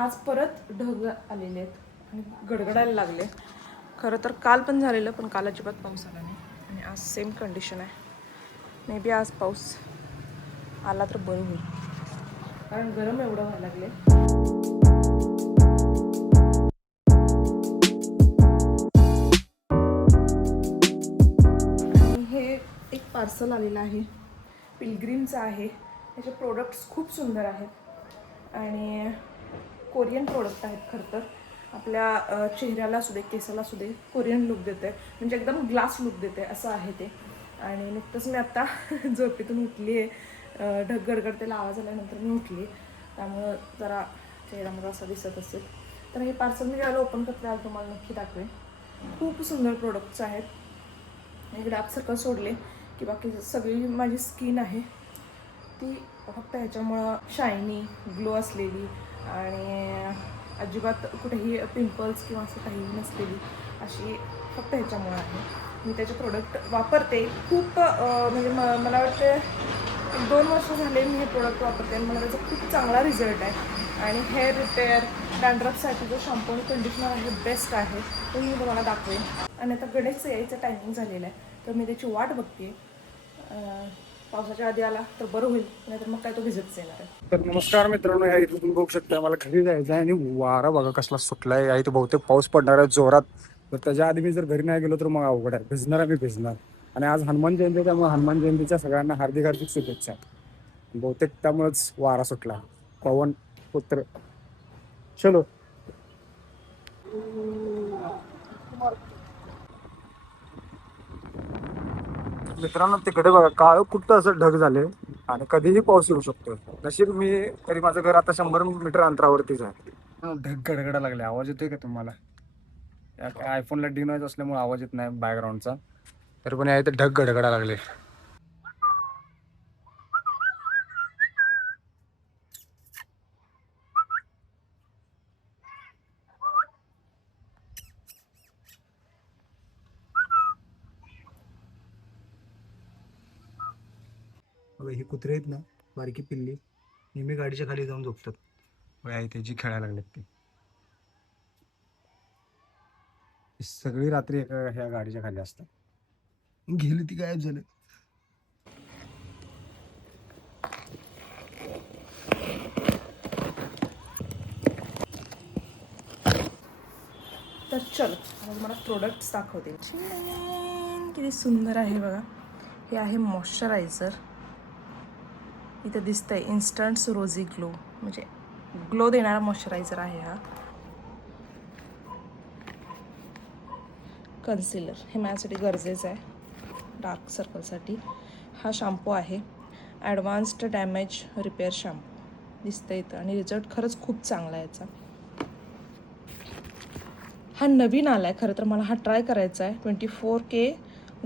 आज परत ढग आलेले आहेत आणि गडगडायला लागले. खरं तर काल पण झालेलं, पण काल अजिबात पाऊस आला नाही आणि आज सेम कंडिशन आहे. मे बी आज पाऊस आला तर बरं होईल, कारण गरम एवढं व्हायला लागले. आणि हे एक पार्सल आलेलं आहे, पिलग्रीमचं आहे. त्याचे प्रोडक्ट्स खूप सुंदर आहेत आणि कोरियन प्रोडक्ट आहेत. खरं तर आपल्या चेहऱ्याला असू दे, केसाला असू दे, कोरियन लुक देते, म्हणजे एकदम ग्लास लुक देते असं आहे ते. आणि नुकतंच मी आत्ता झोपेतून उठली आहे, ढग गडगडतेला आवाज आल्यानंतर मी उठली, त्यामुळं जरा चेहऱ्यामध्ये असं दिसत असेल. तर हे पार्सल मी ज्याला ओपन करते त्याला तुम्हाला नक्की दाखवेन. खूप सुंदर प्रोडक्ट्स आहेत. एक डार्क सर्कल सोडले की बाकी सगळी माझी स्किन आहे ती फक्त ह्याच्यामुळं शायनी ग्लो असलेली आणि अजिबात कुठेही पिंपल्स किंवा असं काही नसलेली अशी फक्त ह्याच्यामुळं आहे. मी त्याचे प्रोडक्ट वापरते खूप, म्हणजे मला वाटतं 1-2 वर्ष झाले मी हे प्रोडक्ट वापरते आणि मला त्याचा खूप चांगला रिझल्ट आहे. आणि हेअर रिपेअर, डॅन्ड्रफसाठी जो शॅम्पू आणि कंडिशनर आहे बेस्ट आहे, तो मी तुम्हाला दाखवेन. आणि आता गणेश यायचं टायमिंग झालेलं आहे, तर मी त्याची वाट बघते. पावसाच्या आधी आला तर बरं होईल, नाहीतर मग काय तो भिजतच येणार आहे. तर नमस्कार मित्रांनो, ह्या इथं तुम्ही बघू शकता मला घरी जायचं आहे आणि वारा बघा कसला सुटलाय. या इथं बहुतेक पाऊस पडणार आहे जोरात. तर त्याच्या आधी मी जर घरी नाही गेलो तर मग अवघड आहे, भिजणार आहे मी भिजणार. आणि आज हनुमान जयंती आहे, त्यामुळे हनुमान जयंतीच्या सगळ्यांना हार्दिक हार्दिक शुभेच्छा. बहुतेक त्यामुळेच वारा सुटला. पवन पुत्र चलो. मित्रांनो तिकडे बघा काळ कुठं असं ढग झाले आणि कधीही पाऊस येऊ शकतो. नशीब मी तरी माझं घर आता 100 मीटर अंतरावरतीच आहे. ढग गडगडा लागले. आवाज येतोय का तुम्हाला? आयफोनला डी नॉईज असल्यामुळे आवाज येत नाही बॅकग्राऊंडचा, तर पण या इथे ढग गडगडा लागले. ही कुत्रे आहेत ना, बारकी पिल्ली नेहमी गाडीच्या खाली जाऊन झोपतात. आहे त्याची खेळायला लागलेत ती सगळी रात्री एका ह्या गाडीच्या खाली असतात. गेली ती गायब झाली. तर चल मग मला प्रोडक्ट्स दाखवते. किती सुंदर आहे बघा. हे आहे मॉइश्चरायझर. इथं दिसतंय इन्स्टंट रोजी ग्लो, म्हणजे ग्लो देणारा मॉइश्चरायझर आहे हा. कन्सिलर हे माझ्यासाठी गरजेचं आहे डार्क सर्कलसाठी. हा शॅम्पू आहे ॲडव्हान्स्ड डॅमेज रिपेअर शॅम्पू दिसतं इथं, आणि रिझल्ट खरंच खूप चांगला आहे याचा. हा नवीन आला आहे खरं तर, मला हा ट्राय करायचा आहे. 24K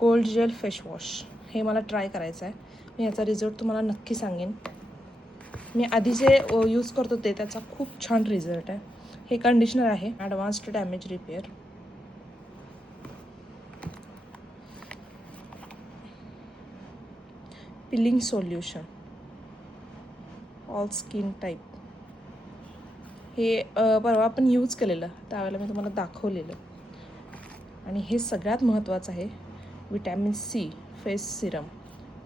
gold gel face wash हे मला ट्राय करायचं आहे. मी याचा रिझल्ट तुम्हाला नक्की सांगेन. मी आधी जे यूज करत होते त्याचा खूप छान रिझल्ट आहे. हे कंडिशनर आहे advanced damage repair. Peeling solution all skin type. हे परवा आपण यूज केलेलं, त्यावेळेला मी तुम्हाला दाखवलेलं. आणि हे सगळ्यात महत्त्वाचं आहे विटॅमिन सी फेस सिरम.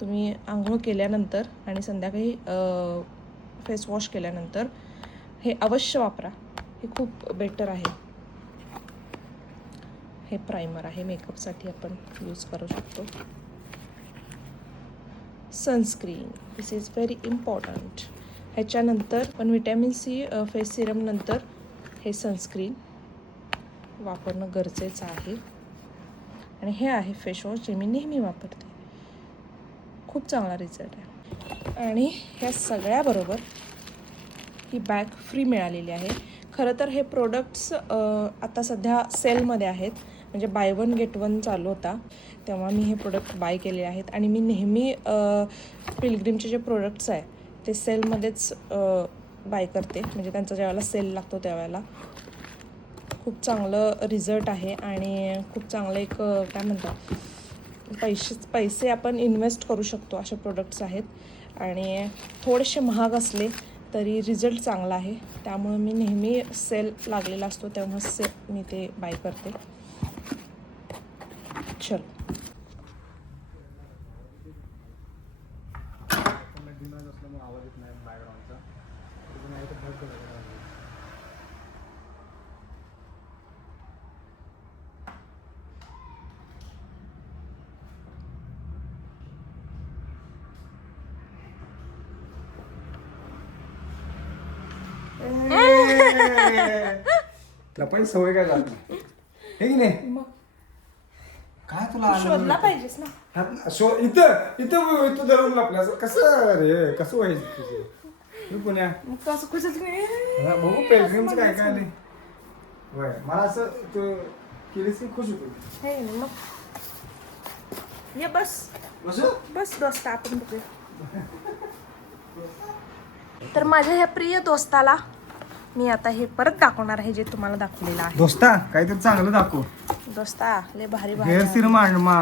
तुम्ही आंघोळ केल्यानंतर आणि संध्याकाळी फेस वॉश केल्यानंतर हे अवश्य वापरा. हे खूप बेटर आहे. हे प्रायमर आहे, मेकअपसाठी आपण यूज करू शकतो. Sunscreen this is very important. ह्याच्यानंतर पण विटॅमिन सी फेस सिरमनंतर हे सनस्क्रीन वापरणं गरजेचं आहे. आणि हे आहे फेस वॉश जे मी नेहमी वापरते. खूप चांगला रिझल्ट आहे. आणि ह्या सगळ्याबरोबर ही बॅग फ्री मिळालेली आहे. खरं तर हे प्रोडक्ट्स आता सध्या सेलमध्ये आहेत, म्हणजे बाय 1 गेट 1 चालू होता, तेव्हा मी हे प्रोडक्ट बाय केले आहेत. आणि मी नेहमी पिलग्रीमचे जे प्रोडक्ट्स आहे ते सेलमध्येच बाय करते, म्हणजे त्यांचा ज्यावेळेला सेल लागतो त्यावेळेला. खूप चांगलं रिझल्ट आहे आणि खूप चांगलं एक काय म्हणतात पैसे आपण इन्व्हेस्ट करू शकतो असे प्रोडक्ट्स आहेत. आणि थोडेसे महाग असले तरी रिझल्ट चांगला आहे. त्यामुळे मी नेहमी सेल लागलेला असतो तेव्हाच मी ते बाय करते. चल आवाज येत नाही बॅकग्राऊंडचा. लपाई सवय काय झाली हे की नाही? मग काय तुला शोधला पाहिजेस ना. इथं धरून लपल्या कसं रे कसं व्हायचं तुझे? मी पुण्या मग कसं खुशच नाही. बघू पेलग्रिमचं काय काय नाही. होय मला असं तू केलीस की खुश होतो. हे मग ये बस बस दोस्ता आपण बघूया. तर माझ्या ह्या प्रिय दोस्ताला मी आता हे परत दाखवणार आहे जे तुम्हाला दाखवलेलं आहे. दोस्ता काहीतरी चांगलं दाखव. दोस्ता लय भारी हेअर भारी. सिरम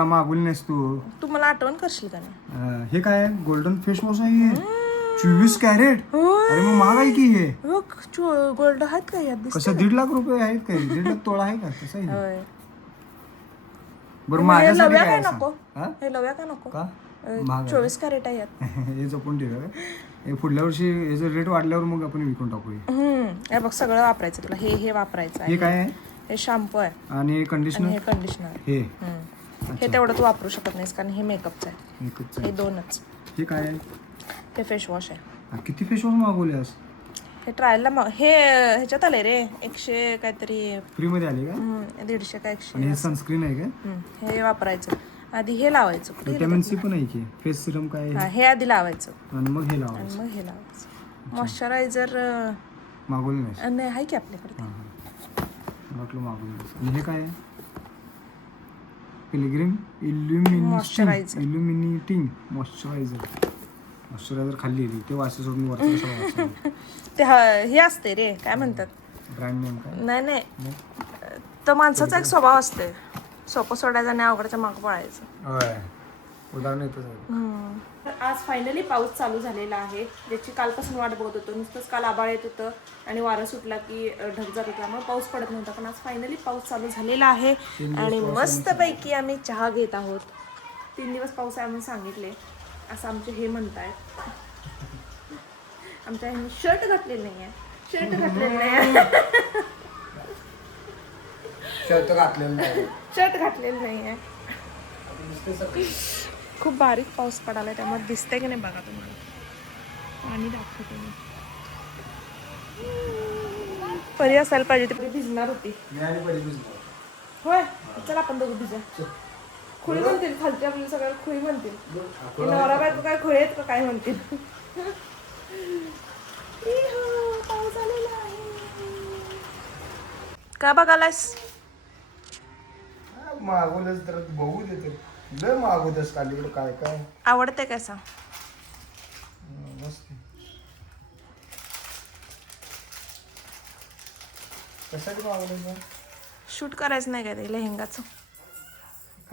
मागवली नाहीस तू. तू मला आठवण करशील का नाही? हे काय गोल्डन फेस वॉश आहे 24 कॅरेट. अरे मग महाग आहे की हे. गोल्ड आहेत का यात दिसतं? कसं 1.5 लाख रुपये आहेत काय? 1.5 लाख तोळा आहे का कसं आहे? होय. बरं हे माझ्यासाठी लव्या काय काय आहे नको? सांग? हा? हे लव्या काय नको? का महाग आहे? 24 कॅरेट आहे यात. हे जपून ठेवा. हे पुढल्या वर्षी याचं रेट वाढल्यावर मग आपण विकून टाकू हे. हे बघ सगळं वापरायचं तुला. हे वापरायचं हे आहे. काय आहे हे शॅम्पू आहे आणि आणि कंडिशनर हे कंडिशनर. हे हे तेवढं तू वापरू शकत नाहीस कारण हे मेकअपचं आहे. एकच हे आहे. दोनच. हे काय आहे? हे फेस वॉश आहे. किती फेस वॉश मागवल्यास? हे ट्रायलला हे ह्याच्यात आले रे 100 काहीतरी फ्री मध्ये आले का? 150 का 100. आणि हे सनस्क्रीन आहे का? हे वापरायचं आधी. हे लावायचं कुठे विटॅमिन सी पण आहे की. फेस सिरम काय आहे? हे आधी लावायचं आणि मग हे आणि लावायचं. मग हे लावायचं. मॉइश्चरायझर मागवलं नाही. नाही आहे की आपल्याकडे. म्हटलं मागवलं नाही. आणि हे काय आहे? Pilgrim Moisturizer. इल्युमिनेटिंग मॉइश्चरायझर खाल्ली ते वाशी सोडून वरचं कशाला वाचलं? ते हे असते रे काय म्हणतात ब्रँड नेम काय? नाही तर माणसाचा एक स्वभाव असते. सोपं सोडायचं आणि अवघडच्या मागं पळायचं. होय उदाहरण येतच आहे. तर आज फायनली पाऊस चालू झालेला आहे ज्याची कालपासून वाट बघत होतो. नुसतंच काल आभाळ येत होतं आणि वारं सुटला की ढग जात होता त्यामुळे पाऊस पडत नव्हता. पण आज फायनली पाऊस चालू झालेला आहे आणि मस्तपैकी आम्ही चहा घेत आहोत. 3 दिवस पाऊस आहे म्हणून सांगितले असं आमचे हे म्हणतायत. आमच्या ह्यांनी शर्ट घातलेलं नाही आहे. शर्ट घातलेलं नाही आहे. खूप बारीक पाऊस पडालाय त्यामुळे दिसतंय की नाही बघा तुम्हाला. आणि दाखवते मी. परी असायला पाहिजे ती भिजणार होती. होय चल आपण दोघं भिजा. खुळी म्हणतील खालची आपल्याला सगळ्याला खुळी म्हणतील. नवरा बायको काय खुळे आहेत का काय म्हणतील. पाऊस आलेला आहे. का बघालायस? मागवलंच तर बघू देते. लय मागवतेस कालीकडे काय काय आवडते काय सांग? मस्त. कशासाठी मागवलं? शूट करायचं नाही काय ते लेहेंगाचं?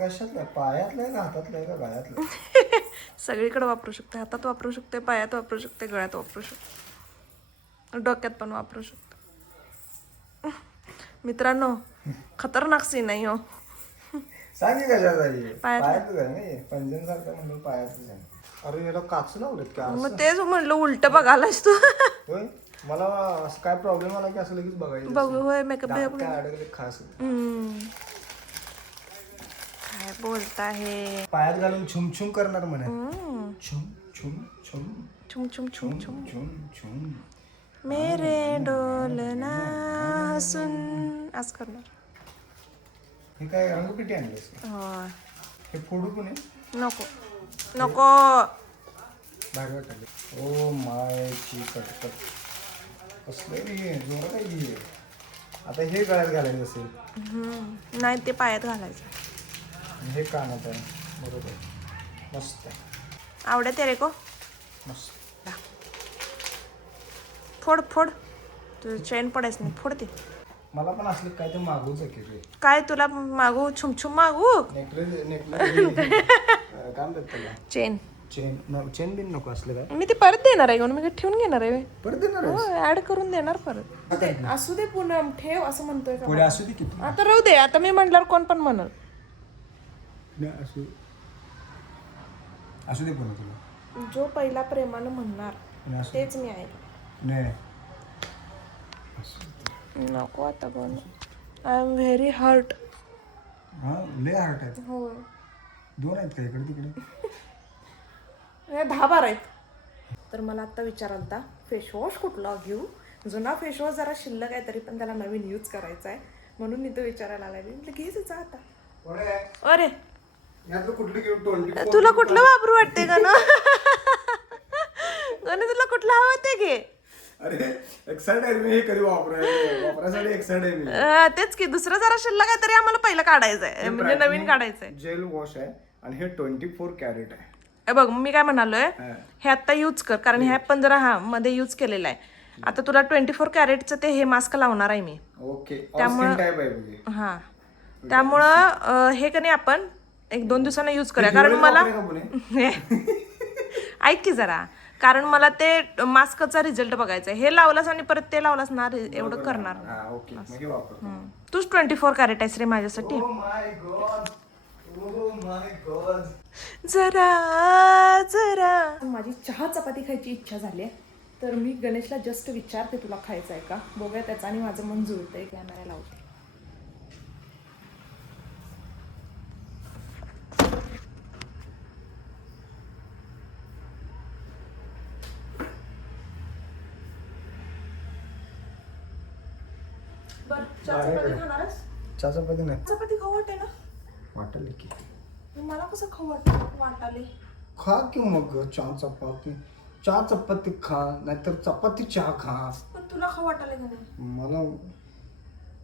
कशातलं? पायातलं का हातातलं का गळ्यातलं? सगळीकडे वापरू शकते. हातात वापरू शकते, पायात वापरू शकते, गळ्यात वापरू शकते, डोक्यात पण वापरू शकते. मित्रांनो खतरनाक सीन आहे हो. सांग कशात आहे? पायात पायातच आहे नाही पंजन सारखं म्हणलं पायातच आहे. अरे याला काच लावलेत का? मग तेच म्हणलं उलट बघालास तू. होय मला असं काय प्रॉब्लेम आला की असं लगेच बघायचं. बघू होय मेकअप काय अडकले खास. काय बोलता हे? पायात घालून छुम छुम करणार म्हणे. छुम छुम छुम छुम छुम छुम छुम छुम छुम मेरे डोलना सुन आज करणार. हे काय रंगपिटी आणलीस? होय. हे फोडू पण आहे? नको नको बाहेर वाटले. ओ माय ची कटकट कसलं हे जोरात आहे की. आता हे गळ्यात घालायचं असेल. नाही ते पायात घालायचं. हे कानात आहे. बरोबर मस्त आहे. आवडते रे को मस्त. फोड फोड तुझं चेन पडायचं नाही. फोडते. मला पण असलं काय ते मागूच आहे की रे. काय तुला मागू छुम छुम मागू? नेकलेस काय म्हणतात त्याला? चेन चेन बिन नको असलं काय मी ते परत देणार आहे, मी ठेवून घेणार आहे. परत देणार आहे ऍड करून देणार परत. असू दे पूनम, ठेव असं म्हणतोय का? पुढे असू दे किती आता राहू दे, आता मी म्हटल्यावर कोण पण म्हणल. असू दे पुन्हा तुला जो पहिला प्रेमानं म्हणणार तेच मी आहे. नाही नको आता कोण. I am very hurt. हा लय हार्ट आहेत. हो, 2 आहेत का इकडे तिकडे? 10-12 आहेत. तर मला आता विचारालता फेसवॉश कुठला घेऊ. जुना फेसवॉश जरा शिल्लक आहे, तरी पण त्याला नवीन यूज करायचा आहे, म्हणून मी तो विचारायला लागले. म्हटलं घे जा आता. अरे कुठलं घेऊ? 24 तुला कुठलं वापरू वाटते का ना? तुला कुठलं हवं ते घे. अरे एक्साइट आहे मी, हे कधी वापरायसाठी एक्साइट आहे मी. तेच की, दुसरं जरा शिल्लक आहे तरी आम्हाला पहिलं काढायचंय, म्हणजे नवीन काढायचंय. जेल वॉश आहे आणि हे 24 कॅरेट आहे. बघ मी काय म्हणालोय, हे आता यूज कर, कारण हे पण जरा मध्ये यूज केलेलं आहे. आता तुला 24 कॅरेटचं ते हे मास्क लावणार आहे मी. ओके, त्यामुळं हा, त्यामुळं हे का नाही आपण 1-2 दिवसांना यूज करूया, कारण मला ऐक की जरा, कारण मला ते मास्कचा रिझल्ट बघायचा आहे. हे लावलास आणि परत ते लावलास ना, एवढं करणार. तूच 24 कॅरेट आहेस रे माझ्यासाठी. जरा जरा माझी चहा चपाती खायची इच्छा झाली आहे, तर मी गणेशला जस्ट विचारते तुला खायचं आहे का, बघूया त्याचं आणि माझं मन जुळतंय. कॅमेरा लावते. बरं, चहा चपाती खाणारच? चहा चपाती नाही, चपाती खाऊ वाटे ना? वाटले की मला कसं खाऊ वाटाले? खा की मग चहा चपाती खा, नाहीतर चपाती चहा खा. पण तुला खाऊ वाटाले का नाही? मला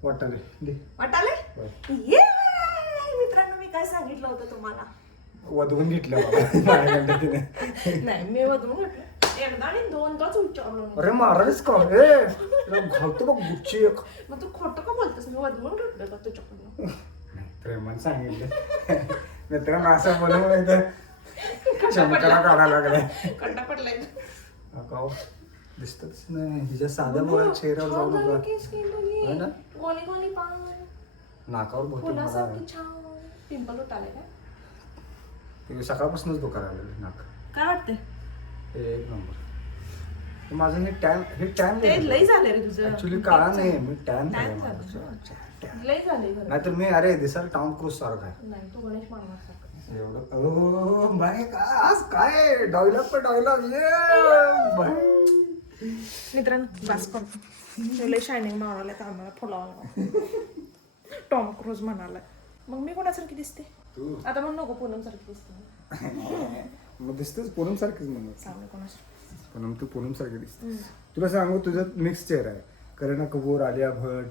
वाटाले दे. वाटाले? ये मित्रांनो, मी काय सांगितलं होतं तुम्हाला? वधवून घेतलं मला तिने. नाही, मी वधवून घेतलं एकदा आणि 2दाच विचारलं. अरे महाराज का हे घालतो बघ गुच्ची एक. मग तू खोटं का बोलतोस? मी वधवून घेतलं का तुझ्याकडनं? प्रेमान सांगितलं मित्रांनो, असं बोलून चमकाला काढायला लागलाय. कंटा पडलाय. दिसतच नाही हिच्या साध्या मुळे चेहऱ्यावर जाऊन होता नाकावर बहुतेक पिंपल उठाले का? ते सकाळपासूनच दुखायला लागले नाक. काय वाटते? एक नंबर. माझं हे टॅन ते लई झाले रे तुझं. ऍक्च्युली काळा नाही, मी टॅन लई झाले. नाहीतर मी अरे दिसायला टॉम क्रूज सारखा आहे. नाही, तू गणेश मानवा सारखा एवढं. बाय आज काय डायलॉग पण डायलॉग मित्रांनो, बस करतो. लई शायनिंग मारायला तर आम्हाला फुलावा टॉम क्रूज म्हणाला. मग मी कोणासारखी दिसते? तू आता मग नको पूनम सारखी दिसते. मग दिसतेच पूनम सारखीच म्हणून. सांग कोणासारखी? पूनम तू पूनम सारखी दिसते. तुला सांगू तुझं मिक्स चेहरा आहे. करीना कपूर, आलिया भट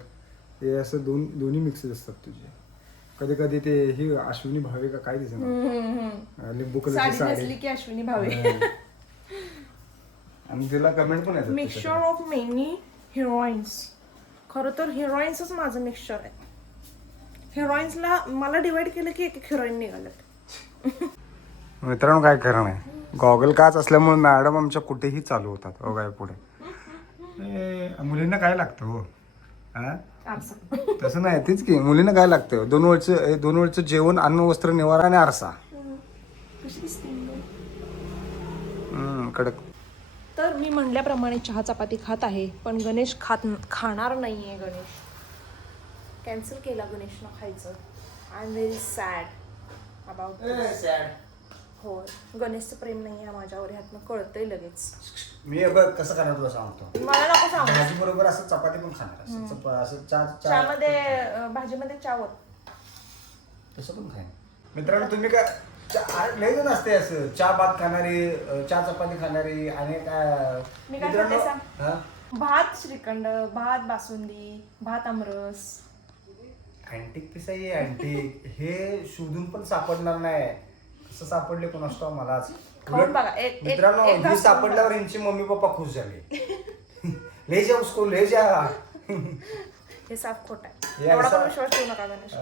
हे असं दोन्ही मिक्स असतात तुझे. कधी कधी ते ही अश्विनी भावे का काय दिसत लिंबू कलरची साडी की अश्विनी भावे. आणि तिला कमेंट पण येतात मिक्सचर ऑफ मेनी हिरोईन्स. खरं तर हिरोईन्सच माझं मिक्सचर आहे. हिरोईन्सला मला डिवाइड केलं की एक हिरोईन निघाल्यात. मित्रांनो काय खरं नाही, गॉगल काच असल्यामुळे मॅडम आमच्या कुठेही चालू होतात. हो काय पुढे मुलींना काय लागतं हो? हा तसं नाही, तीच की मुलींना काय लागतं? 2 वेळचं जेवण, अन्न, वस्त्र, निवारा आणि आरसा. कडक. तर मी म्हणल्याप्रमाणे चहा चपाती खात आहे, पण गणेश खाणार नाहीये. गणेश कॅन्सल केला गणेशनं खायचं. I am very sad about. हो, गणेशचं प्रेम नाही आहे माझ्यावर, ह्यातनं कळतंय लगेच. मी बघ कसं करणार तुला सांगतो. मला नको सांग. भाजी बरोबर असं चपाती पण खाणार, असं चहामध्ये भाजीमध्ये चहा होत तसं पण खाईन. मित्रांनो तुम्ही काय लय जण असते असं चहा भात खाणारी, चहा चपाती खाणारी आणि काय. मी काय करते सांग? भात श्रीखंड, भात बासुंदी, भात आमरस. अँटिक पीस आहे अँटिक. हे शोधून पण सापडणार नाही. कसं सापडले कोणास ठाऊक मलाच. मित्रांनो ही सापडल्यावर यांची मम्मी पप्पा खुश झाले. ले जा उसको ले जा. हे साफ खोट आहे, एवढा पण विश्वास ठेवू नका गणेश.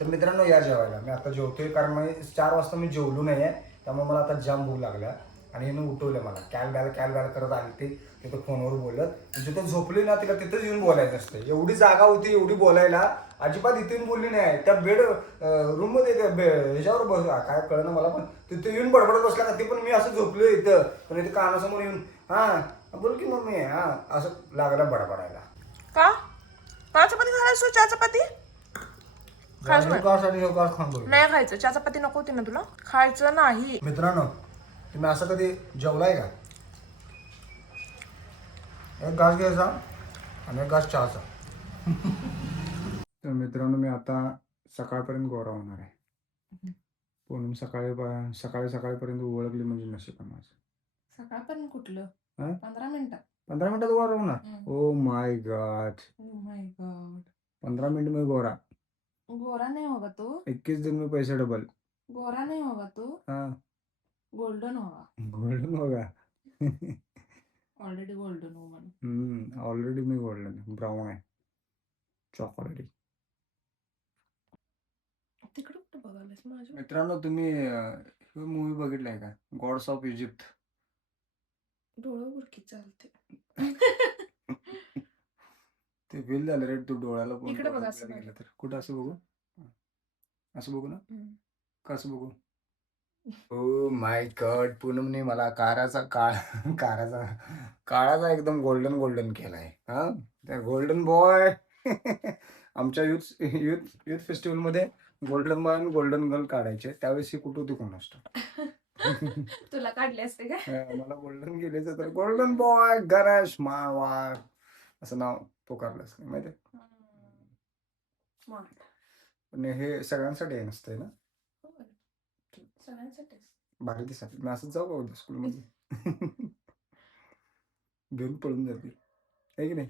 तर मित्रांनो या जेवायला. मी आता जेवतोय कारण 4 वाजता मी जेवलो नाहीये. त्यामुळे मला आता जाम भूक लागल्या आणि हिनं उठवलं मला कॅल बॅल करत आली ती तिथं फोनवर बोलत जिथं झोपली ना तिला तिथंच येऊन बोलायचं असतं. एवढी जागा होती एवढी बोलायला, अजिबात इथे येऊन बोलली नाही. त्या बेड रूममध्ये ह्याच्यावर बस काय कळलं ना मला, पण तिथे येऊन बडबडत बसला का ती, पण मी असं झोपलो इथं पण इथे कानासमोर येऊन हां बोल की मम्मी हां असं लागलं बडबडायला. का का चपाती खायला चहा चपाती खायचं नाही. नाही खायचं, चहा चपाती नको होती ना तुला, खायचं नाही. मित्रांनो, तुम्ही असं कधी जेवलाय का? एक घास घ्यायचा आणि एक घास चहाचा. तर मित्रांनो, मी आता सकाळपर्यंत गोरा होणार आहे. पूनम सकाळपर्यंत ओळखली म्हणजे नशीब आहे माझं. सकाळपर्यंत कुठलं? हा? 15 मिनिटात. 15 मिनिटात गोरा होणार? Oh my God. 15 मिनट में गोरा. गोरा नहीं होगा तो. 21 दिन में पैसे डबल. गोरा नहीं होगा तो. हाँ गोल्डन होगा. गोल्डन होगा. ऑलरेडी गोल्डन हो म्हणून. ऑलरेडी मी गोल्डन ब्राऊन आहे, चॉकलेटी. तिकडे कुठं बघायलास माझ्या? मित्रांनो, तुम्ही मूवी बघितलाय का, गॉड्स ऑफ इजिप्त? डोळं बुरकी चालते. ते फील झालं रे, तू डोळ्याला इकडे बघ असं गेलं तर. कुठं असं बघू? असं बघू ना? कसं बघू? ओ माय गॉड, पूनमने मला काळाचा एकदम गोल्डन केलाय. हा, त्या गोल्डन बॉय. आमच्या युथ फेस्टिवलमध्ये गोल्डन बॉय आणि गोल्डन गर्ल काढायचे, त्यावेळेस ही कुठं होती कोण असतो. तुला काढले असते का? मला गोल्डन गेले तर गोल्डन बॉय गणेश मावार असं नाव पुकारलं असतं माहिती आहे. पण हे सगळ्यांसाठी आहे नसतंय ना, सगळ्यांसाठी. भारी दिसत. मी असंच जाऊ का उद्या स्कूलमध्ये? घेऊन पळून जाते, आहे की नाही?